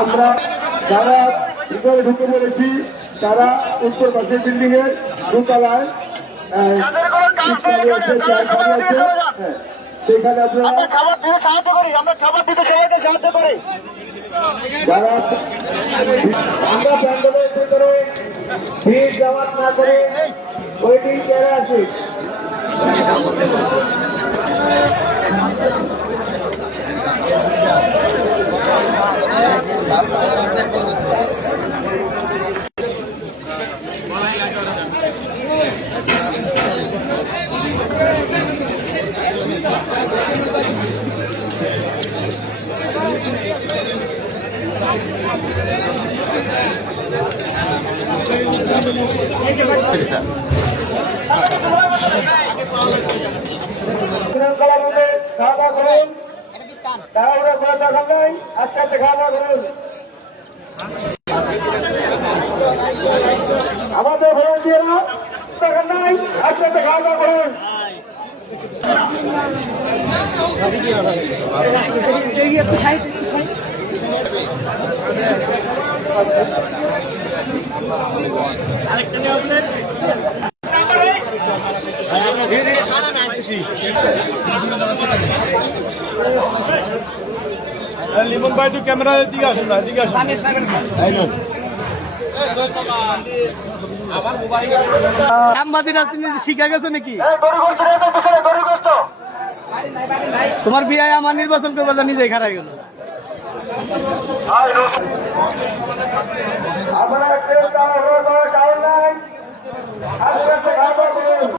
আমরা যারা ভিতরে ঢুকে পড়েছি তারা উত্তর পাশের বিল্ডিং এর দোতলায় সেখানে আমরা খাবার দিতে সাহায্য করি, আমরা খাবার দিতে সবাইকে সাহায্য করি। যারা আমরা প্যান্ডেলের ভিতরে ভিড় জমাট না করে ওয়েটিং চেয়ারে আছি। শৃঙ্খলা মধ্যে খাওয়া দাওয়া করুন, তাড়াহুড়া করে দরকার নাই, আস্তে আস্তে খাওয়া দাওয়া করুন। আমাদের ভলান্টিয়াররা দরকার নাই, আস্তে আস্তে খাওয়া দাওয়া করুন। লিমন ভাই একটু ক্যামেরার দিকে আসুন না, দিকে আসুন। সাংবাদিক তুমি শিখে গেছো নাকি? তোমার বিয়ে আমার নির্বাচন করবে নিজেই খারাপ গেল। আমরা কেউ তাড়াহুড়ো করার কারণ নাই, আস্তে আস্তে খাওয়া দাওয়া করুন।